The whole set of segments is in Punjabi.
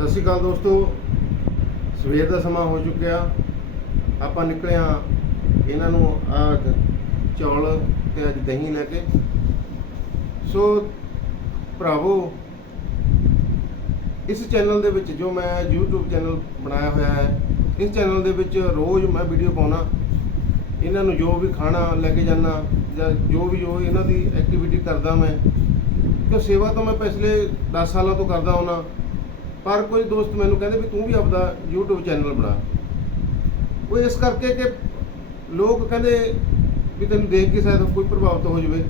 ਸਤਿ ਸ਼੍ਰੀ ਅਕਾਲ ਦੋਸਤੋ। ਸਵੇਰ ਦਾ ਸਮਾਂ ਹੋ ਚੁੱਕਿਆ। ਆਪਾਂ ਨਿਕਲੇ ਹਾਂ ਇਹਨਾਂ ਨੂੰ ਆ ਚੌਲ ਤੇ ਅੱਜ ਦਹੀਂ ਲੈ ਕੇ। ਸੋ ਭਰਾਵੋ, ਇਸ ਚੈਨਲ ਦੇ ਵਿੱਚ ਜੋ ਮੈਂ YouTube ਚੈਨਲ ਬਣਾਇਆ ਹੋਇਆ ਹੈ, ਇਸ ਚੈਨਲ ਦੇ ਵਿੱਚ ਰੋਜ਼ ਮੈਂ ਵੀਡੀਓ ਪਾਉਣਾ। ਇਹਨਾਂ ਨੂੰ ਜੋ ਵੀ ਖਾਣਾ ਲੈ ਕੇ ਜਾਣਾ ਜਾਂ ਜੋ ਵੀ ਜੋ ਇਹਨਾਂ ਦੀ ਐਕਟੀਵਿਟੀ ਕਰਦਾ ਮੈਂ ਕਿ ਸੇਵਾ ਤਾਂ ਮੈਂ ਪਿਛਲੇ 10 ਸਾਲਾਂ ਤੋਂ ਕਰਦਾ ਹੁਣਾ ਪਰ ਕੁਝ ਦੋਸਤ ਮੈਨੂੰ ਕਹਿੰਦੇ ਵੀ ਤੂੰ ਵੀ ਆਪਦਾ YouTube ਚੈਨਲ ਬਣਾ। ਉਹ ਇਸ ਕਰਕੇ ਕਿ ਲੋਕ ਕਹਿੰਦੇ ਵੀ ਤੈਨੂੰ ਦੇਖ ਕੇ ਸ਼ਾਇਦ ਕੋਈ ਪ੍ਰਭਾਵਿਤ ਹੋ ਜਾਵੇ।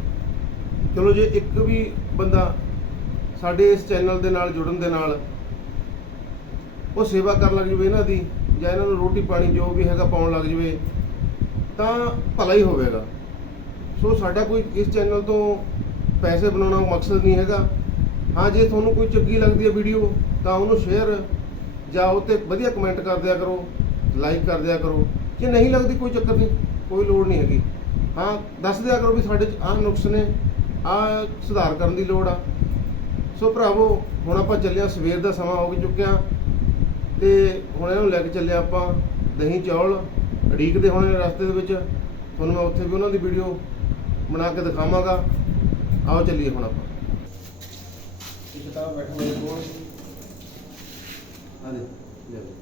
ਚਲੋ ਜੇ ਇੱਕ ਵੀ ਬੰਦਾ ਸਾਡੇ ਇਸ ਚੈਨਲ ਦੇ ਨਾਲ ਜੁੜਨ ਦੇ ਨਾਲ ਉਹ ਸੇਵਾ ਕਰਨ ਲੱਗ ਜਾਵੇ ਇਹਨਾਂ ਦੀ ਜਾਂ ਇਹਨਾਂ ਨੂੰ ਰੋਟੀ ਪਾਣੀ ਜੋ ਵੀ ਹੈਗਾ ਪਾਉਣ ਲੱਗ ਜਾਵੇ, ਤਾਂ ਭਲਾ ਹੀ ਹੋਵੇਗਾ। ਸੋ ਸਾਡਾ ਕੋਈ ਇਸ ਚੈਨਲ ਤੋਂ ਪੈਸੇ ਬਣਾਉਣਾ ਮਕਸਦ ਨਹੀਂ ਹੈਗਾ। ਹਾਂ, ਜੇ ਤੁਹਾਨੂੰ ਕੋਈ ਚੰਗੀ ਲੱਗਦੀ ਹੈ ਵੀਡੀਓ ਤਾਂ ਉਹਨੂੰ ਸ਼ੇਅਰ ਜਾਂ ਉਹ ਤੇ ਵਧੀਆ ਕਮੈਂਟ ਕਰ ਦਿਆ ਕਰੋ ਲਾਈਕ ਕਰ ਦਿਆ ਕਰੋ। ਜੇ ਨਹੀਂ ਲੱਗਦੀ ਕੋਈ ਚੱਕਰ ਨਹੀਂ, ਕੋਈ ਲੋੜ ਨਹੀਂ ਹੈਗੀ। ਹਾਂ, ਦੱਸ ਦਿਆ ਕਰੋ ਵੀ ਸਾਡੇ ਚ ਆਹ ਨੁਕਸ ਨੇ, ਆਹ ਸੁਧਾਰ ਕਰਨ ਦੀ ਲੋੜ ਆ। ਸੋ ਭਰਾਵੋ, ਹੁਣ ਆਪਾਂ ਚੱਲਿਆ ਸਵੇਰ ਦਾ ਸਮਾਂ ਹੋ ਚੁੱਕਿਆ। ਤੇ ਹੁਣ ਇਹਨੂੰ ਲੈ ਕੇ ਚੱਲਿਆ ਆਪਾਂ ਦਹੀਂ ਚੌਲ ਉਡੀਕਦੇ ਹੋਣੇ ਰਸਤੇ ਦੇ ਵਿੱਚ। ਤੁਹਾਨੂੰ ਮੈਂ ਉੱਥੇ ਵੀ ਉਹਨਾਂ ਦੀ ਵੀਡੀਓ ਬਣਾ ਕੇ ਦਿਖਾਵਾਂਗਾ। ਆਓ ਚੱਲੀਏ ਹੁਣ ਆਪਾਂ। ਇੱਕ ਤਾਂ ਬੈਠੋ ਮੇਰੇ ਕੋਲ। ਆ ਲੈ ਲਓ।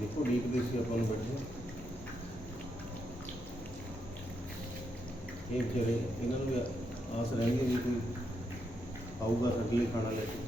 ਦੇਖੋ ਡੀਕਦੇ ਸੀ ਆਪਾਂ ਨੂੰ ਬੈਠੇ। ਇਹ ਵਿਚਾਰੇ ਇਹਨਾਂ ਨੂੰ ਵੀ ਆਸ ਰਹਿੰਦੀ ਹੈ ਵੀ ਕੋਈ ਆਊਗਾ ਸਾਡੇ ਲਈ ਖਾਣਾ ਲੈ ਕੇ।